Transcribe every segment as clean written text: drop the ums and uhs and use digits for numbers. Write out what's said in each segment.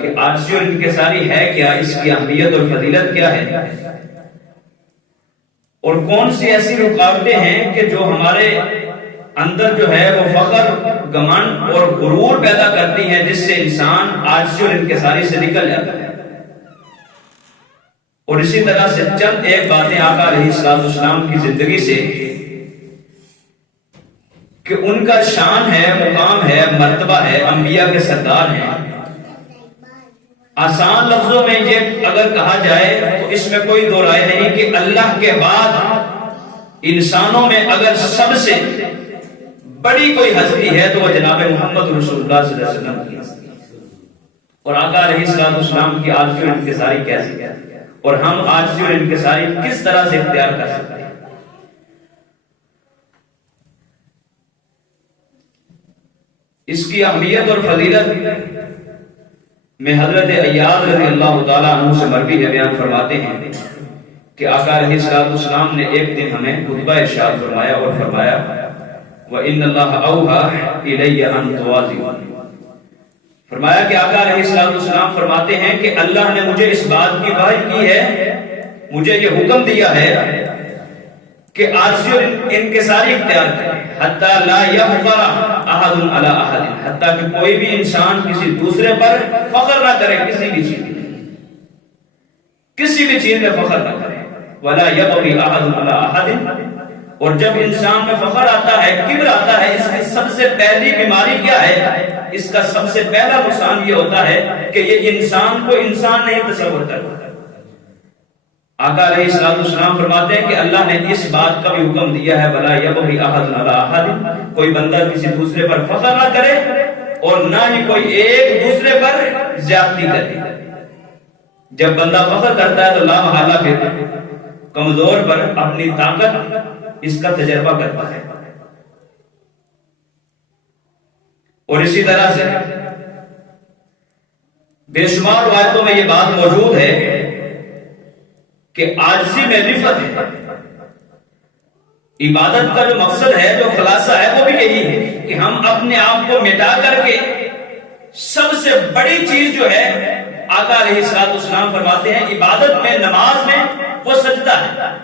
کہ عاجزی اور انکساری ہے کیا، اس کی اہمیت اور فضیلت کیا ہے، اور کون سی ایسی رکاوٹیں ہیں کہ جو ہمارے اندر جو ہے وہ فخر، گھمنڈ اور غرور پیدا کرتی ہیں، جس سے انسان عاجزی اور انکساری سے نکل جاتا ہے۔ اور اسی طرح سے چند ایک باتیں آقا علیہ السلام کی زندگی سے کہ ان کا شان ہے، مقام ہے، مرتبہ ہے، انبیاء کے سردار ہیں۔ آسان لفظوں میں یہ اگر کہا جائے تو اس میں کوئی دو رائے نہیں کہ اللہ کے بعد انسانوں میں اگر سب سے بڑی کوئی ہستی ہے تو وہ جناب محمد رسول اللہ صلی اللہ علیہ وسلم کی ہستی ہے۔ اور آقا علیہ السلام کی عاجزی اور انکساری کیسی ہے، اور ہم عاجزی اور انکساری کس طرح سے اختیار کر سکتے ہیں۔ اس کی اہمیت اور فضیلت میں حضرت ایاد رضی اللہ تعالیٰ عنہ سے مروی ہے، بیان فرماتے ہیں کہ آقا علیہ السلام نے ایک دن ہمیں خطبہ ارشاد فرمایا اور فرمایا وَإِنَّ اللَّهَ أَوْحَىٰ إِلَيَّ أَن تُوَاضِعُوا، فرمایا کہ آقا علیہ السلام فرماتے ہیں کہ اللہ نے مجھے اس بات کی وحی کی ہے، مجھے یہ حکم دیا ہے کہ عاجزی اور انکساری اختیار کرے، حتی لا یفخر احد علی احد، حتی کہ کوئی بھی انسان کسی دوسرے پر فخر نہ کرے، کسی بھی چیز میں فخر نہ کرے، ولا یبغی احد علی احد۔ اور جب انسان میں فخر آتا ہے، کبر آتا ہے، اس کی سب سے پہلی بیماری کیا ہے، اس کا سب سے پہلا نقصان یہ ہوتا ہے کہ یہ انسان کو انسان نہیں تصور کرتا۔ آقا علیہ السلام فرماتے ہیں کہ اللہ نے اس بات کا بھی حکم دیا ہے وَلَا يَبْغِ أَحَدٌ عَلَىٰ أَحَدٍ، کوئی بندہ کسی دوسرے پر فخر نہ کرے اور نہ ہی کوئی ایک دوسرے پر زیادتی کرے۔ جب بندہ فخر کرتا ہے تو لا محالہ پھر کمزور پر اپنی طاقت اس کا تجربہ کرتا ہے۔ اور اسی طرح سے بے شمار روایتوں میں یہ بات موجود ہے کہ عاجزی میں رفت ہے۔ عبادت کا جو مقصد ہے، جو خلاصہ ہے، وہ بھی یہی ہے کہ ہم اپنے آپ کو مٹا کر کے سب سے بڑی چیز جو ہے، آقا علیہ السلام فرماتے ہیں عبادت میں، نماز میں وہ سجدہ ہے۔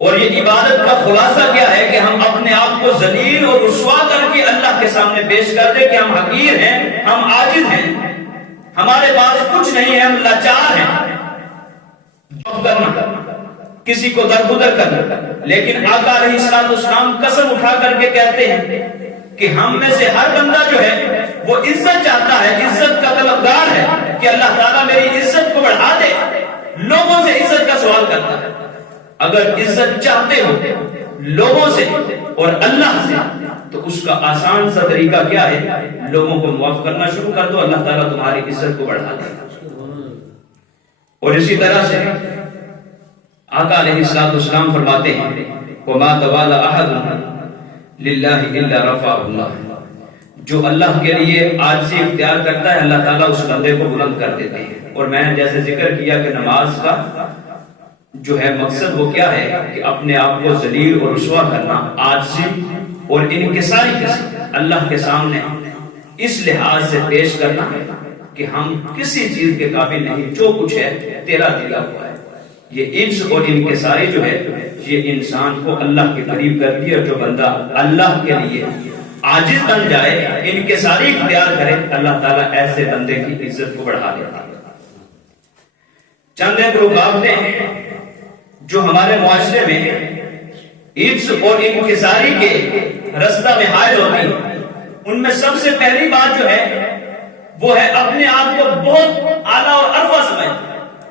اور یہ عبادت کا خلاصہ کیا ہے کہ ہم اپنے آپ کو ذلیل اور رسوا کر کے اللہ کے سامنے پیش کر دیں کہ ہم حقیر ہیں، ہم عاجز ہیں، ہمارے پاس کچھ نہیں ہے، ہم لاچار ہیں، کرنا کسی کو درگزر کرنا۔ لیکن آقا علیہ السلام قسم اٹھا کر کے کہتے ہیں کہ ہم میں سے ہر بندہ جو ہے وہ عزت چاہتا ہے، عزت کا طلبگار ہے کہ اللہ تعالیٰ میری عزت کو بڑھا دے، لوگوں سے عزت کا سوال کرتا ہے۔ اگر عزت چاہتے ہو لوگوں سے اور اللہ سے تو اس کا آسان سا طریقہ کیا ہے، لوگوں کو معاف کرنا شروع کر دو، اللہ تعالیٰ تمہاری عزت کو بڑھا دے گا۔ اور اسی طرح سے آقا علیہ السلام فرماتے ہیں وَمَا تَوَالَ أَحَدٌ لِلَّهِ إِلَّا رَفَعَهُ اللَّهُ، جو اللہ کے لیے عاجزی اختیار کرتا ہے اللہ تعالیٰ اس بندے کو بلند کر دیتے ہیں۔ اور میں نے جیسے ذکر کیا کہ نماز کا جو ہے مقصد وہ کیا ہے کہ اپنے آپ کو ذلیل اور رسوا کرنا، عاجزی اور انکساری کے ساتھ اللہ کے سامنے اس لحاظ سے پیش کرنا کہ ہم کسی چیز کے قابل نہیں، جو کچھ ہے تیرا دیا ہوا ہے۔ یہ عجز اور انکساری جو ہے یہ انسان کو اللہ کے قریب کرتی ہے، اور جو بندہ اللہ کے لیے عاجز بن جائے، انکساری اختیار کرے، اللہ تعالیٰ ایسے بندے کی عزت کو بڑھا دیتا ہے۔ چند ایک رکاوٹیں جو ہمارے معاشرے میں عجز اور انکساری کے رستہ میں حائل ہوتی ہیں، ان میں سب سے پہلی بات جو ہے وہ ہے اپنے آپ کو بہت اعلیٰ اور عرفہ سمجھنا۔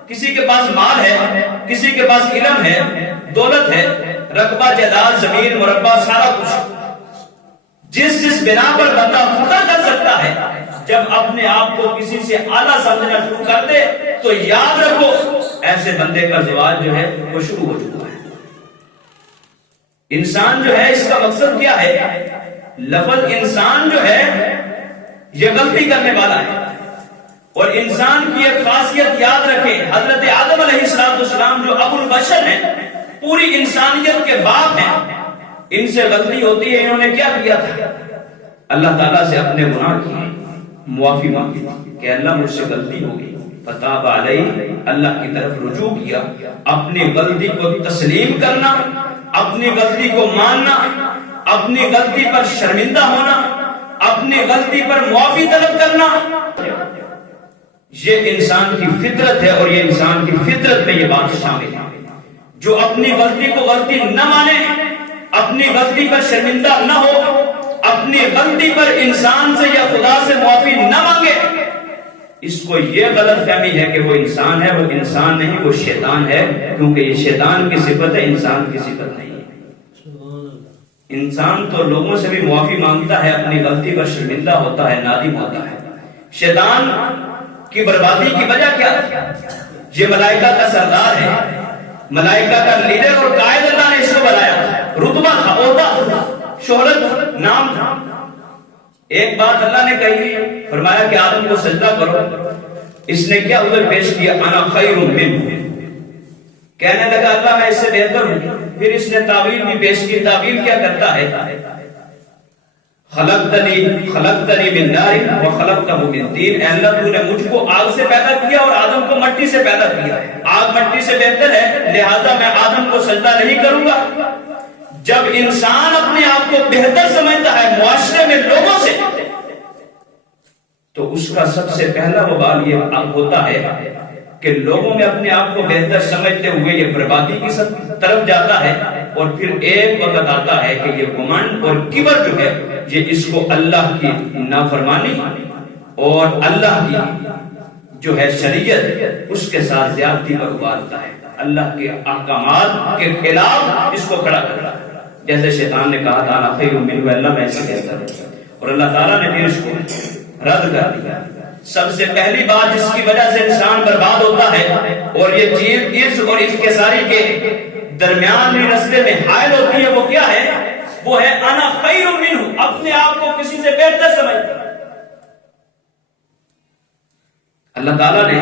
کسی کے پاس مال ہے، کسی کے پاس علم ہے، دولت ہے، رقبہ، جائیداد، زمین، مربع، سارا کچھ، جس بنا پر بندہ فخر کر سکتا ہے، جب اپنے آپ کو کسی سے اعلیٰ سمجھنا شروع کر دے تو یاد رکھو ایسے بندے کا زوال جو ہے وہ شروع ہو چکا ہے۔ انسان جو ہے اس کا مقصد کیا ہے، لفظ انسان جو ہے یہ غلطی کرنے والا ہے۔ اور انسان کی ایک خاصیت یاد رکھیں، حضرت آدم علیہ السلام جو ابو البشر ہیں، پوری انسانیت کے باپ ہیں، ان سے غلطی ہوتی ہے۔ انہوں نے کیا کیا تھا، اللہ تعالیٰ سے اپنے گناہ کیے، معافی مانگی کہ اللہ مجھ سے غلطی ہو گئی، فتاب علیہ، اللہ کی طرف رجوع کیا، اپنی غلطی کو تسلیم کرنا، اپنی غلطی کو ماننا، اپنی غلطی پر شرمندہ ہونا، اپنی غلطی پر معافی طلب کرنا، یہ انسان کی فطرت ہے، اور یہ انسان کی فطرت میں یہ بات شامل ہے۔ جو اپنی غلطی کو غلطی نہ مانے، اپنی غلطی پر شرمندہ نہ ہو، اپنی غلطی پر انسان سے یا خدا سے معافی نہ مانگے، اس کو یہ غلط فہمی ہے کہ وہ انسان ہے۔ وہ انسان نہیں، وہ شیطان ہے، کیونکہ یہ شیطان کی صفت ہے، انسان کی صفت نہیں ہے۔ انسان تو لوگوں سے بھی معافی مانگتا ہے، اپنی غلطی پر شرمندہ ہوتا ہے، نادم ہوتا ہے۔ شیطان کی بربادی کی وجہ کیا ہے؟ یہ ملائکہ کا سردار ہے، ملائکہ کا لیڈر اور قائد اللہ نے اس کو بنایا، رتبہ تھا، عہدہ تھا، شہرت، نام تھا۔ ایک بات اللہ نے کہی، فرمایا کہ آدم کو سجدہ کرو، اس نے کیا ادھر پیش کیا، انا خیر منہ، کہنے لگا اللہ میں اس سے بہتر ہوں۔ پھر اس نے تعویل بھی پیش کی، تعویل کیا کرتا ہے، خلقتنی من نار وخلقتہ من طین، اے اللہ تو نے مجھ کو آگ سے پیدا کیا اور آدم کو مٹی سے پیدا کیا، آگ مٹی سے بہتر ہے، لہذا میں آدم کو سجدہ نہیں کروں گا۔ جب انسان اپنے آپ کو بہتر سمجھتا ہے معاشرے میں لوگوں سے، تو اس کا سب سے پہلا وبال یہ ہوتا ہے کہ لوگوں میں اپنے آپ کو بہتر سمجھتے ہوئے یہ بربادی کی طرف جاتا ہے، اور پھر ایک وقت آتا ہے کہ یہ گمنڈ اور کبر جو ہے یہ اس کو اللہ کی نافرمانی اور اللہ کی جو ہے شریعت اس کے ساتھ زیادتی پر ابالتا ہے، اللہ کے احکامات کے خلاف اس کو کھڑا کرتا ہے۔ جیسے شیطان نے کہا تھا انا خیر منہ، اللہ میں ایسا کہتا ہوں، اور اللہ تعالیٰ نے پھر اس کو رد کر دیا۔ سب سے پہلی بات جس کی وجہ سے انسان برباد ہوتا ہے اور یہ چیز عرض اور انکساری کے درمیان میں رستے میں حائل ہوتی ہے، وہ کیا ہے؟ وہ ہے انا خیر منہ، اپنے آپ کو کسی سے بہتر سمجھتا۔ اللہ تعالیٰ نے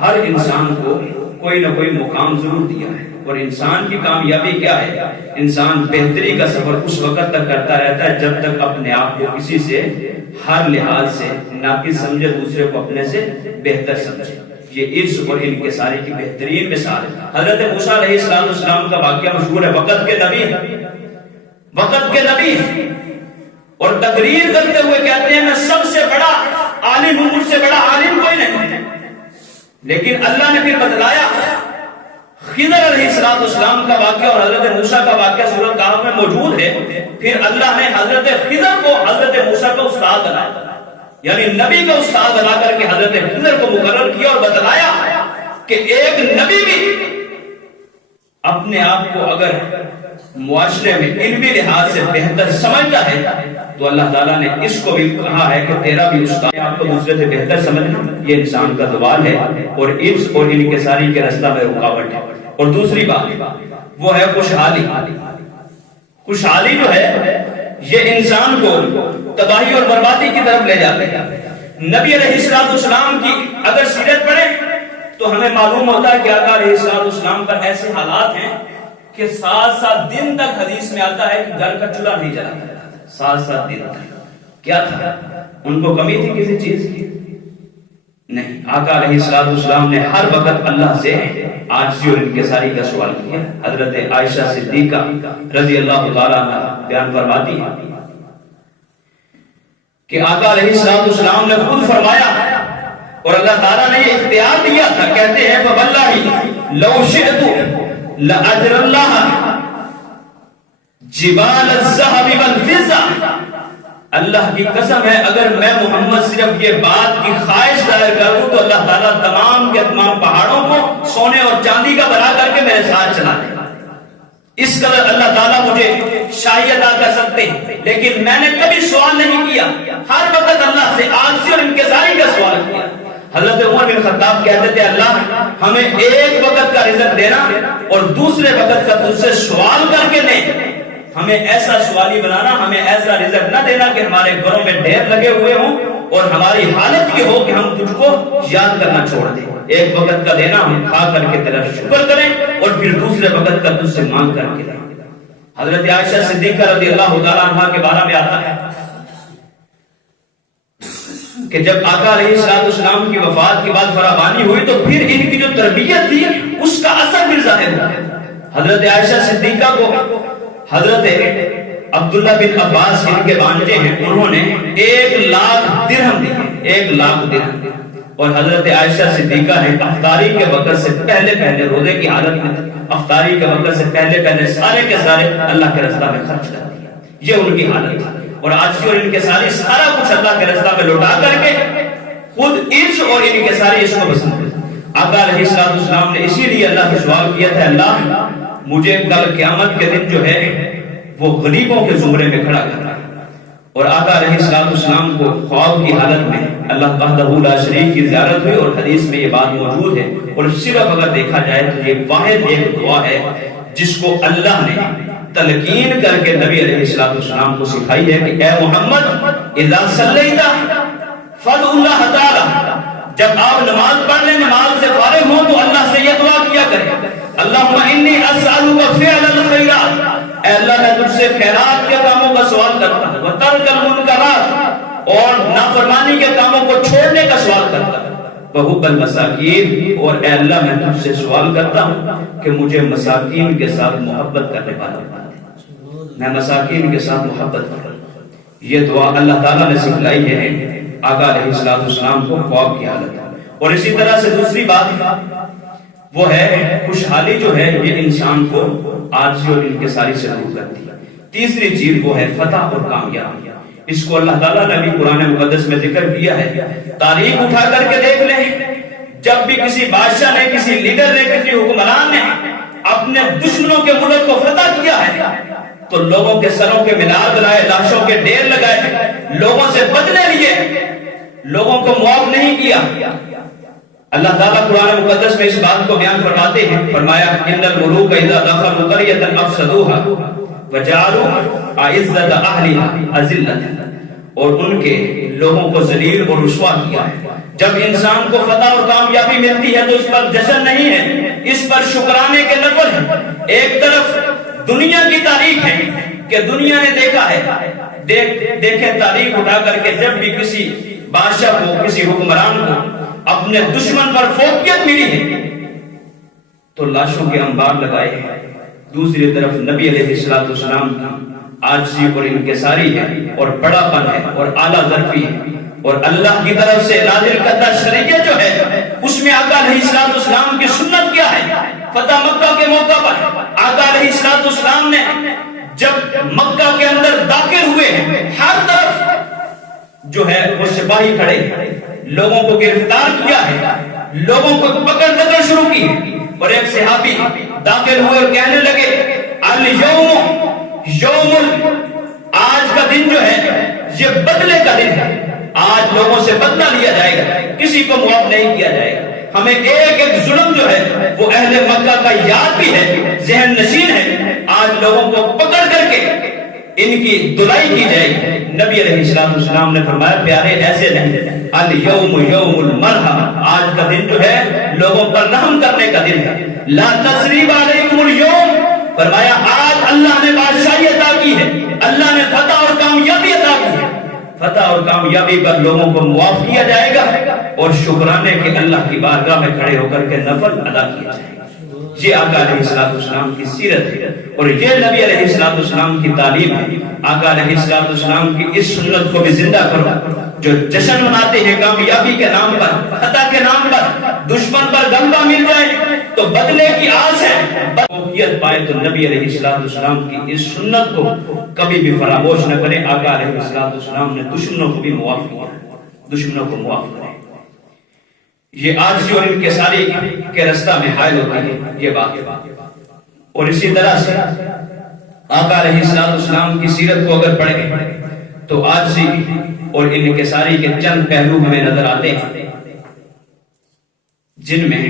ہر انسان کو کوئی نہ کوئی مقام ضرور دیا ہے، اور انسان کی کامیابی کیا ہے؟ انسان بہتری کا سفر اس وقت تک کرتا رہتا ہے جب تک اپنے آپ کو کسی سے ہر لحاظ سے ناقص سمجھے، دوسرے کو اپنے سے بہتر سمجھے۔ یہ عرض اور انکساری کی بہترین مثال ہے۔ حضرت موسیٰ علیہ السلام کا واقعہ مشہور ہے، وقت کے نبی اور تقریر کرتے ہوئے کہتے ہیں میں سب سے بڑا عالم ہوں، مجھ سے بڑا عالم کوئی نہیں۔ لیکن اللہ نے پھر بتلایا، خضر علیہ السلام کا واقعہ اور حضرت موسیٰ کا واقعہ سورۃ کہف میں موجود ہے۔ پھر اللہ نے حضرت خضر کو حضرت موسیٰ کا استاد بنایا، یعنی نبی کا استاد بنا کر کے حضرت خضر کو مقرر کیا اور بتلایا کہ ایک نبی بھی اپنے آپ کو اگر معاشرے میں علمی لحاظ سے بہتر سمجھتا ہے تو اللہ تعالیٰ نے اس کو بھی کہا ہے کہ تیرا بھی استاد آپ کو دوسرے سے بہتر سمجھنا، یہ انسان کا زوال ہے اور عرض اور انکساری کے رستہ میں رکاوٹ ہے۔ اور دوسری بات وہ ہے خوشحالی۔ خوشحالی جو ہے یہ انسان کو تباہی اور بربادی کی طرف لے جاتے ہیں۔ نبی علیہ السلام کی اگر سیرت پڑھیں تو ہمیں معلوم ہوتا ہے کہ آقا علیہ السلام پر ایسے حالات ہیں کہ 7 دن تک حدیث میں آتا ہے کہ گھر کا چولہا نہیں جلاتا، 7 دن تک۔ کیا تھا؟ ان کو کمی تھی کسی چیز کی؟ نہیں۔ آقا علیہ السلام نے ہر وقت اللہ سے عاجزی اور انکساری کا سوال کیا۔ حضرت عائشہ صدیقہ رضی اللہ تعالیٰ عنہ بیان فرماتی ہے کہ آقا علیہ السلام نے خود فرمایا اور اللہ تعالیٰ نے یہ اختیار دیا تھا، کہتے ہیں فواللہ لو شئت لأجر اللہ جبال الذهب والفضة، اللہ کی قسم ہے اگر میں محمد صرف یہ بات کی خواہش ظاہر کر دوں تو اللہ تعالیٰ تمام کے تمام پہاڑوں کو سونے اور چاندی کا بنا کر کے میرے ساتھ چلا دے۔ اس قدر اللہ تعالیٰ مجھے شاہی عطا کر سکتے ہیں، لیکن میں نے کبھی سوال نہیں کیا، ہر وقت اللہ سے عاجزی اور انکساری کا سوال کیا۔ حضرت عمر بن خطاب کہتے تھے اللہ ہمیں ایک وقت کا رزق دینا اور دوسرے وقت کا تجھ سے سوال کر کے دیں، ہمیں ایسا سوالی بنانا، ہمیں ایسا رزق نہ دینا کہ ہمارے گھروں میں ڈھیر لگے ہوئے ہوں اور ہماری حالت یہ ہو کہ ہم تجھ کو یاد کرنا چھوڑ دیں۔ ایک وقت کا دینا ہم کھا کر کے تیرا شکر کریں اور پھر دوسرے وقت کا تجھ سے مانگ کر کے دیں۔ حضرت عائشہ صدیقہ رضی اللہ تعالیٰ عنہ کے بارے میں آتا ہے کہ جب آقا علیہ السلام کی وفات کے بعد فراوانی ہوئی تو پھر ان کی جو تربیت تھی اس کا اثر بھی ظاہر ہوا۔ حضرت عائشہ صدیقہ کو حضرت عبداللہ بن عباس ان کے بانجے ہیں، انہوں نے 1,00,000 درہم دی، 1,00,000 درہم، اور حضرت عائشہ صدیقہ نے افطاری کے وقت سے پہلے روزے کی حالت میں افطاری کے وقت سے پہلے سارے کے سارے اللہ کے رستہ میں خرچ کر دیا۔ یہ ان کی حالت تھی، اور آج کی اور ان کے ساری سارا کچھ اللہ کے رستہ میں لوٹا کر کے خود عرش اور ان کے سارے عشق کو پسند کرتے۔ آقا علیہ السلام نے اسی لیے اللہ سے سوال کیا تھا، اللہ مجھے کل قیامت کے دن جو ہے وہ غریبوں کے زمرے میں کھڑا کرنا ہے۔ اور آقا علیہ السلام کو خواب کی حالت میں اللہ وحدہ لا شریک کی زیارت ہوئی، اور حدیث میں یہ بات موجود ہے، اور صرف اگر دیکھا جائے تو یہ واحد ایک دعا ہے جس کو اللہ نے تلقین کر کے نبی علیہ السلام کو سکھائی ہے کہ اے محمد اذا صلیت فادع اللہ تعالی، جب آپ نماز پڑھ لیں، نماز سے فارغ ہوں تو اللہ سے یہ دعا کیا کریں، اللہم انی اسألک فعل الخیرات، اے اللہ میں تجھ سے خیرات کے کاموں کا سوال کرتا ہوں، وترک المنکرات، اور نافرمانی کے کاموں کو چھوڑنے کا سوال کرتا ہوں، وحب المساکین، اور اے اللہ میں تجھ سے سوال کرتا ہوں کہ مجھے مساکین کے ساتھ محبت کرنے والا بنا دے، میں مساکین کے ساتھ محبت کروں۔ یہ دعا اللہ تعالیٰ نے سکھلائی ہے آقا علیہ السلام کو خواب کی حالت ہے۔ اور اسی طرح سے دوسری بات وہ ہے خوشحالی جو ہے یہ انسان کو عاجزی اور انکساری سے دور کرتی ہے۔ تیسری چیز وہ ہے فتح اور کامیابی، اس کو اللہ تعالیٰ نے بھی قرآن مقدس میں ذکر کیا ہے۔ تاریخ اٹھا کر کے دیکھ لیں، جب بھی کسی بادشاہ نے، کسی لیڈر نے، کسی حکمران نے اپنے دشمنوں کے ملک کو فتح کیا ہے تو لوگوں کے سروں کے مینار بنائے، لاشوں کے ڈھیر لگائے، لوگوں سے بدلے لیے، لوگوں کو معاف نہیں کیا۔ اللہ تعالیٰ قرآن مقدس میں اس بات کو بیان فرماتے ہیں، فرمایا ان الملوک اذا دخلوا قرية افسدوها وجعلوا اعزة اهلها اذلة، اور ان کے لوگوں کو ذلیل اور رسوا کیا ہے۔ جب انسان کو فتح اور کامیابی ملتی ہے تو اس پر جشن نہیں ہے، اس پر شکرانے کے نفل ہے۔ ایک طرف دنیا کی تاریخ ہے کہ دنیا نے دیکھا ہے، دیکھیں تاریخ اٹھا کر کے جب بھی کسی بادشاہ کو، کسی حکمران کو اپنے دشمن پر فوقیت ملی ہے تو لاشوں کے انبار لگائے۔ دوسری طرف نبی علیہ السلام کی عاجزی اور انکساری ہے، اور بڑا پن ہے، اور اعلیٰ ظرفی ہے، اور اللہ کی طرف سے نازل کردہ شریعت جو ہے اس میں آقا علیہ السلام کی سنت کیا ہے۔ فتح مکہ کے موقع پر آقا علیہ السلام نے جب مکہ کے اندر داخل ہوئے ہیں، ہر طرف جو ہے وہ سپاہی کھڑے، لوگوں کو گرفتار کیا ہے، لوگوں کو پکڑ دکڑ شروع کی، اور ایک صحابی داخل ہوئے اور کہنے لگے آج کا دن جو ہے یہ بدلے کا دن ہے، آج لوگوں سے بدلہ لیا جائے گا، کسی کو معاف نہیں کیا جائے گا، ہمیں ایک ایک ظلم جو ہے وہ اہل مکہ کا یاد بھی ہے، ذہن نشین ہے، آج لوگوں کو پکڑ کر کے ان کی دلائی کی جائے گی۔ نبی علیہ السلام نے فرمایا پیارے ایسے نہیں، الیوم یوم المرحمہ، آج کا دن جو ہے لوگوں پر رحم کرنے کا دن ہے، لا تثریب علیکم اليوم، فرمایا آج اللہ نے بادشاہی عطا کی ہے، اللہ نے فتح اور کامیابی عطا کی ہے، فتح اور کامیابی پر لوگوں کو معاف کیا جائے گا، اور شکرانے کے اللہ کی بارگاہ میں کھڑے ہو کر کے نفل ادا کیا جائے گا۔ یہ آقا علیہ السلام کی سیرت ہے، اور یہ نبی علیہ السلام کی تعلیم ہے۔ آقا علیہ السلام کی اس سنت کو بھی زندہ کرو۔ جو جشن مناتے ہیں کامیابی کے نام پر، فتح کے نام پر، دشمن پر غلبہ مل جائے تو بدلے کی آس ہے، فوقیت پائے تو نبی علیہ السلام کی اس سنت کو کبھی بھی فراموش نہ کریں۔ آقا علیہ السلام نے دشمنوں کو بھی معاف کیا، دشمنوں کو معاف کریں۔ یہ عاجزی اور انکساری کے رستہ میں حائل ہوتی ہے یہ بات۔ اور اسی طرح سے آقا علیہ السلام کی سیرت کو اگر پڑھیں تو عاجزی اور انکساری کے چند پہلو ہمیں نظر آتے ہیں، جن میں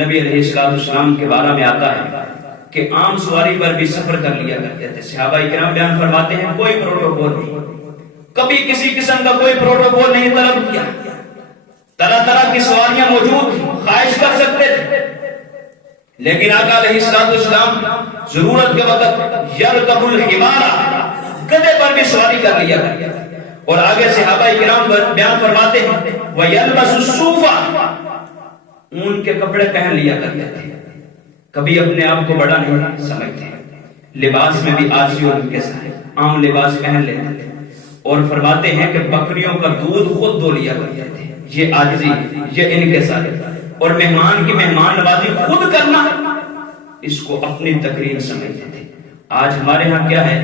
نبی علیہ السلام کے بارے میں آتا ہے کہ عام سواری پر بھی سفر کر لیا کرتے تھے۔ صحابہ کرام بیان فرماتے ہیں کوئی پروٹوکول نہیں، کبھی کسی قسم کا کوئی پروٹوکول نہیں طلب کیا، طرح طرح کی سواریاں موجود تھیں، خواہش کر سکتے تھے، لیکن آقا علیہ السلام ضرورت کے وقت یرکب الحمار، گدھے پر بھی سواری کر لیا کرتے، اور آگے صحابہ کرام بیان فرماتے ہیں وَيَلْبَسُ الصُّوفَ، اون کے کپڑے پہن لیا کرتے تھے، کبھی اپنے آپ کو بڑا نہیں سمجھتے، لباس میں بھی عاجزی اور ان کے ساتھ عام لباس پہن لیتے تھے، اور فرماتے ہیں کہ بکریوں کا دودھ خود دھو لیا کرتے تھے، یہ عاجزی، یہ ان کے ساتھ، اور مہمان کی مہمان نوازی خود کرنا اس کو اپنی تقریر سمجھتے تھے۔ آج ہمارے ہاں کیا ہے،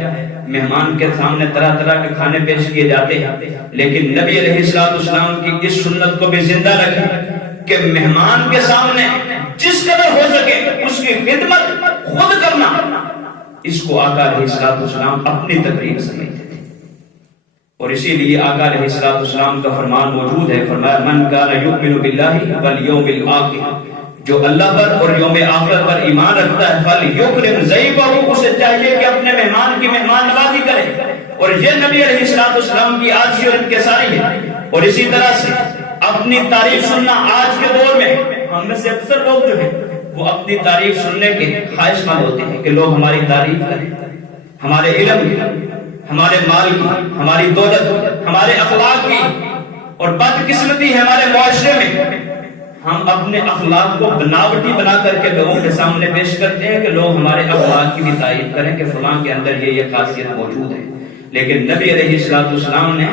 مہمان کے سامنے طرح طرح کے کھانے پیش کیے جاتے ہیں، لیکن نبی علیہ السلام کی اس سنت کو بھی زندہ رکھیں کہ مہمان کے سامنے جس قدر ہو سکے اس کی خدمت خود کرنا، اس کو آقا علیہ السلام اپنی تقریر سمجھتے تھے۔ اور اسی لیے آقا علیہ السلام کا فرمان موجود ہے، فرمایا من کان یؤمن باللہ والیوم الآخر، جو اللہ پر اور یوم آخرت پر ایمان رکھتا ہے فلیکرم ضیفہ، اسے چاہیے کہ اپنے مہمان کی مہمان نوازی کرے، اور یہ نبی علیہ السلام کی عاجزی اور انکساری ہے۔ اور اسی طرح سے اپنی تعریف سننا، آج کے دور میں ہم میں سے اکثر لوگ جو ہیں وہ اپنی تعریف سننے کے خواہش مند ہوتے ہیں کہ لوگ ہماری تعریف کریں، ہمارے علم کی، ہمارے مال کی، ہماری دولت کی، ہمارے اخلاق کی، اور بدقسمتی ہے ہمارے معاشرے میں ہم اپنے اخلاق کو بناوٹی بنا کر کے لوگوں کے سامنے پیش کرتے ہیں کہ لوگ ہمارے اخلاق کی بھی تعریف کریں کہ فلاں کے اندر یہ خاصیت موجود ہے، لیکن نبی علیہ السلام نے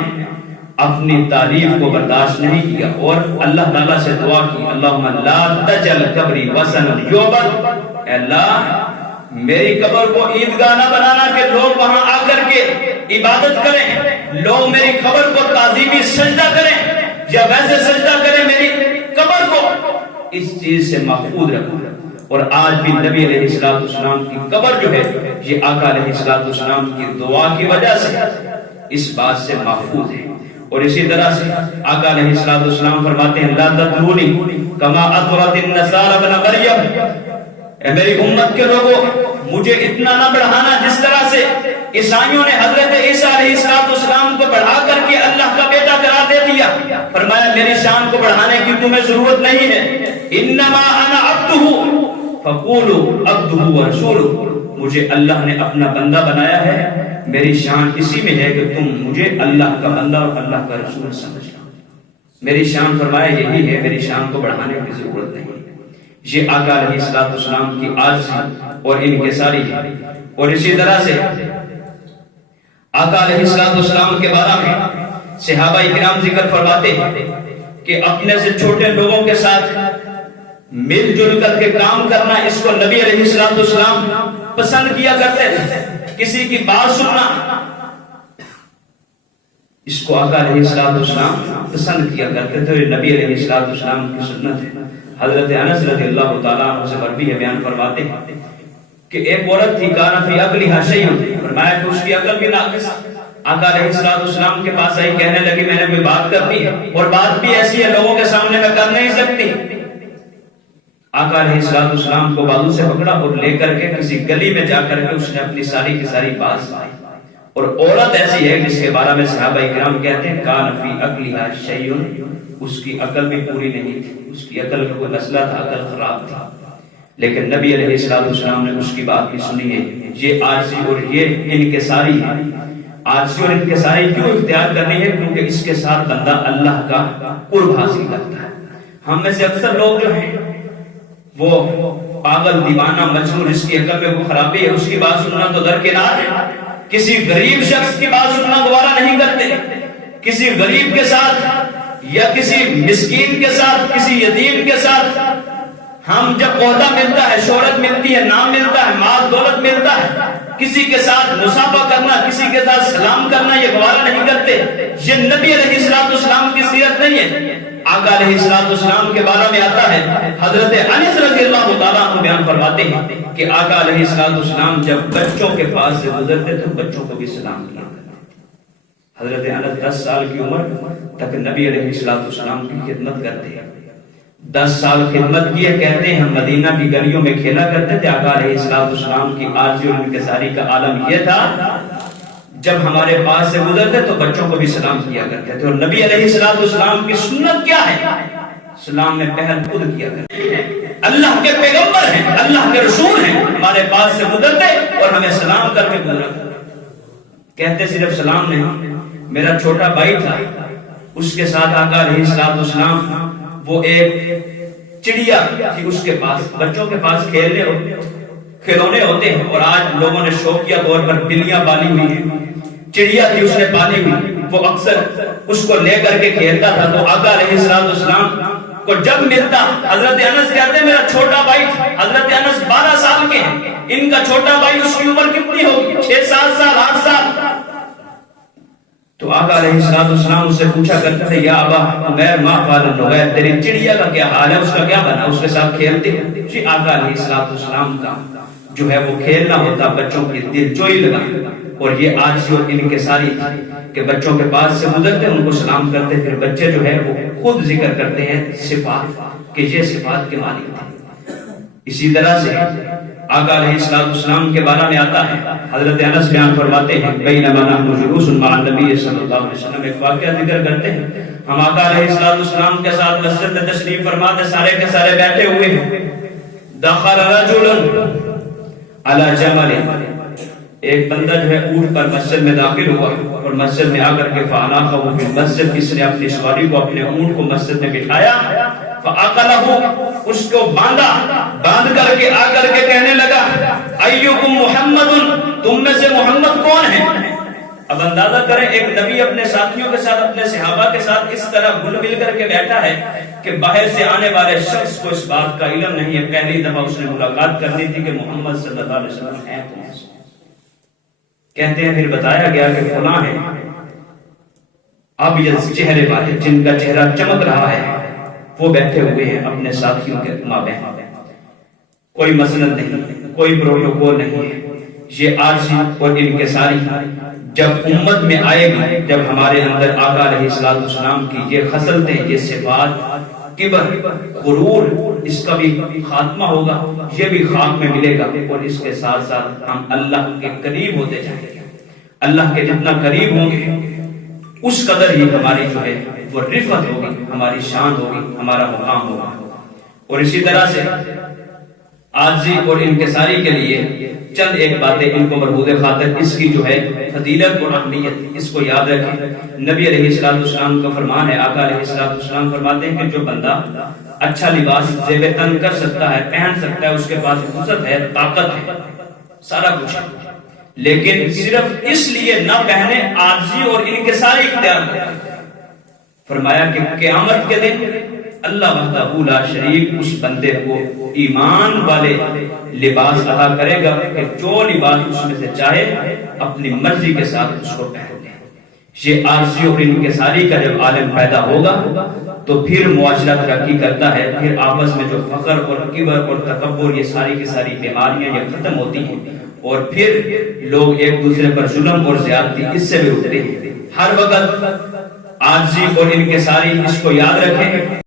اپنی تعریف کو برداشت نہیں کیا اور اللہ تعالیٰ سے دعا کی اللہم لا تجل قبری وثنا یعبد، اے اللہ میری قبر کو عیدگاہ نہ بنانا کہ لوگ وہاں آ کر کے عبادت کریں، لوگ میری قبر کو تعظیمی سجدہ کریں یا ویسے سجدہ کریں، میری قبر کو اس چیز سے محفوظ رکھو۔ اور آج بھی نبی علیہ السلام کی قبر جو ہے یہ آقا علیہ السلام کی دعا کی وجہ سے اس بات سے محفوظ ہے۔ اور اسی طرح سے آقا علیہ السلام فرماتے ہیں لا تطرونی کما اطرت النصارى ابن مریم، اے میری امت کے لوگوں مجھے اتنا نہ بڑھانا جس طرح سے عیسائیوں نے حضرت عیسیٰ علیہ السلام کو بڑھا کر کے اللہ کا بیٹا قرار دے دیا۔ فرمایا میری شان کو بڑھانے کی تمہیں ضرورت نہیں ہے، انما انا عبدہ فقولوا عبدہ ورسولہ، مجھے اللہ نے اپنا بندہ بنایا ہے، میری شان اسی میں ہے کہ تم مجھے اللہ کا بندہ اور اللہ کا رسول سمجھنا، میری شان فرمایا یہی ہے، میری شان کو بڑھانے کی ضرورت نہیں۔ یہ آقا علیہ السلام کی عاجزی اور انکساری ہے۔ اور اسی طرح سے آقا علیہ السلام کے بارے میں صحابہ کرام ذکر فرماتے ہیں کہ اپنے سے چھوٹے لوگوں کے ساتھ مل جل کر کے کام کرنا، اس کو نبی علیہ السلام پسند کیا کرتے تھے۔ کسی کی بات سننا اس کو آقا علیہ السلام پسند کیا کرتے تھے، نبی علیہ السلام کی سنت ہے۔ حضرت انس رضی اللہ تعالیٰ عنہ سے مروی ہے، بیان فرماتے ہیں کہ ایک عورت تھی کان فی عقلہا شیء، فرمایا کہ اس کی عقل بھی ناقص، آقا علیہ السلام کے پاس آئی، کہنے لگی میں نے کوئی بات کرنی ہے اور بات بھی ایسی ہے لوگوں کے سامنے میں کر نہیں سکتی۔ آقا علیہ السلام کو بازو سے پکڑا اور لے کر کے کسی گلی میں جا کر کے اس نے اپنی ساری کی ساری بات سنائی۔ اور عورت ایسی ہے جس کے بارے میں صحابہ کرام کہتے ہیں کان فی عقلہا شیء، اس کی عقل بھی پوری نہیں تھی، اس کی عقل کا کوئی مسئلہ تھا، عقل خراب تھا، لیکن نبی علیہ السلام نے اس کی بات بھی سنی ہے۔ یہ عاجزی اور یہ انکساری ہے۔ عاجزی اور انکساری کیوں اختیار کرنی ہے؟ کیونکہ اس کے ساتھ بندہ اللہ کا قرب حاصل کرتا ہے۔ ہم میں سے اکثر لوگ جو ہیں وہ پاگل، دیوانہ، مجنون، اس کی عقل میں وہ خرابی ہے، اس کی بات سننا تو درکنار ہے۔ کسی غریب شخص کی بات سننا گوارا نہیں کرتے، کسی غریب کے ساتھ یا کسی مسکین کے ساتھ، کسی یتیم کے ساتھ ہم جب عہدہ ملتا ہے، شہرت ملتی ہے، نام ملتا ہے، مال دولت ملتا ہے، کسی کے ساتھ مصافحہ کرنا، کسی کے ساتھ سلام کرنا یہ گوارا نہیں کرتے۔ یہ نبی علیہ السلام کی سیرت نہیں ہے۔ آقا علیہ السلام کے بارے میں آتا ہے، حضرت انس رضی اللہ تعالیٰ عنہ بیان فرماتے ہیں کہ آقا علیہ السلام جب بچوں کے پاس سے گزرتے تو بچوں کو بھی سلام کیا کرتے تھے۔ حضرت انس 10 سال کی عمر تک نبی علیہ السلام کی خدمت کرتے ہیں، 10 سال خدمت کیے، کہتے ہیں ہم مدینہ کی گلیوں میں کھیلا کرتے تھے۔ آقا علیہ السلام کی عاجزی اور انکساری کا عالم یہ تھا جب ہمارے پاس سے گزرتے تو بچوں کو بھی سلام کیا کرتے تھے۔ اور نبی علیہ السلام کی سنت کیا ہے؟ سلام میں پہل خود کیا کرتے ہیں۔ اللہ کے پیغمبر ہیں، اللہ کے رسول ہیں، ہمارے پاس سے گزرتے اور ہمیں سلام کر کے گزرا، کہتے صرف سلام نہیں، میرا چھوٹا بھائی تھا، اس کے ساتھ آقا علیہ السلام وہ ایک چڑیا تھی اس کے پاس، بچوں کے پاس کھلونے ہوتے ہیں، اور آج لوگوں نے شوقیہ طور پر بلیاں پالی ہوئی ہیں، چڑیا تھی اس نے پالی ہوئی، وہ اکثر اس کو لے کر کے کھیلتا تھا۔ تو آقا علیہ السلام کو جب ملتا، حضرت انس کہتے ہیں میرا چھوٹا بھائی تھا، حضرت انس 12 سال کے ہیں، ان کا چھوٹا بھائی اس کی عمر کتنی ہوگی؟ 6-7 سال، 8 سال۔ تو آقا علیہ السلام اس سے پوچھا کرتے تھے یا ابا غیر ما قال النغیر، تیری چڑیا کا کیا حال ہے، اس کا کیا بنا، اس کے ساتھ کھیلتے ہو؟ جی آقا علیہ السلام کا جو ہے وہ کھیلنا ہوتا بچوں کی دل جوئی لگا، اور یہ آج جو ان کے ساری کہ بچوں کے پاس سے گزرتے ان کو سلام کرتے، پھر بچے جو ہے وہ خود ذکر کرتے ہیں صفات کہ یہ صفات کے مالک تھے۔ اسی طرح سے آقا علیہ السلام کے بارے میں آتا ہے، حضرت انس بیان فرماتے ہیں بینما نحن جلوس مع النبی صلی اللہ علیہ وسلم، ایک واقعہ ذکر کرتے ہیں، ہم آقا علیہ السلام کے ساتھ مسجد میں تشریف فرماتے، سارے کے سارے بیٹھے ہوئے ہیں، دخل رجل علی جمل، ایک بندہ جو ہے اونٹ پر مسجد میں داخل ہوا، اور مسجد میں آ کر کے فاناخہ فی المسجد، کس نے اپنی سواری کو اپنے اونٹ کو مسجد میں بٹھایا، فعقلہ اس کو باندھ کر کے آ کر کے کہنے لگا ایکم محمد، تم میں سے محمد کون ہے؟ اب اندازہ کریں ایک نبی اپنے ساتھیوں کے ساتھ، اپنے صحابہ کے ساتھ اس طرح گل مل کر کے بیٹھا ہے کہ باہر سے آنے والے شخص کو اس بات کا علم نہیں ہے، پہلی دفعہ اس نے ملاقات کرنی تھی کہ محمد صلی اللہ علیہ وسلم ہے کون؟ کہتے ہیں پھر بتایا گیا کہ فلاں ہے ابیض چہرے والے، جن کا چہرہ چمک رہا ہے، وہ بیٹھے ہوئے ہیں اپنے ساتھیوں کے مابین، کوئی مسند نہیں، کوئی پروٹوکول نہیں ہے، یہ عاجزی اور انکساری جب امت میں آئے گی، جب ہمارے اندر آقا علیہ السلام کی یہ خصلتیں، یہ صفات، کبر، غرور، اس کا بھی خاتمہ ہوگا، یہ بھی خاک میں ملے گا، اور اس کے ساتھ ساتھ ہم اللہ کے قریب ہوتے جائیں گے۔ اللہ کے جتنا قریب ہوں گے اس قدر ہی ہماری جو ہے وہ رفعت ہوگی، ہماری شان ہوگی، ہمارا مقام ہوگا۔ اور اسی طرح سے عاجزی اور انکساری کے لیے چند ایک باتیں ان کو مربوط خاطر، اس کی جو ہے فضیلت اور اہمیت، اس کو یاد رکھیں۔ نبی علیہ السلام کا فرمان ہے، آقا علیہ السلام فرماتے ہیں کہ جو بندہ اچھا لباس زیب تن کر سکتا ہے، پہن سکتا ہے، اس کے پاس وسعت ہے، طاقت ہے، سارا کچھ ہے، لیکن صرف اس لیے نہ پہنے عاجزی اور انکساری اختیار کرے۔ فرمایا کہ قیامت کے دن اللہ وحدہ لا شریک اس بندے کو ایمان والے لباس عطا کرے گا کہ جو لباس اس میں سے چاہے اپنی مرضی کے ساتھ اس کو پہن لے۔ یہ عاجزی اور انکساری کا جب عالم پیدا ہوگا تو پھر معاشرہ ترقی کرتا ہے، پھر آپس میں جو فخر اور کبر اور تکبر، یہ ساری کی ساری بیماریاں یہ ختم ہوتی ہیں، اور پھر لوگ ایک دوسرے پر ظلم اور زیادتی اس سے بھی رکتے ہیں۔ ہر وقت عاجزی اور انکساری، اس کو یاد رکھیں۔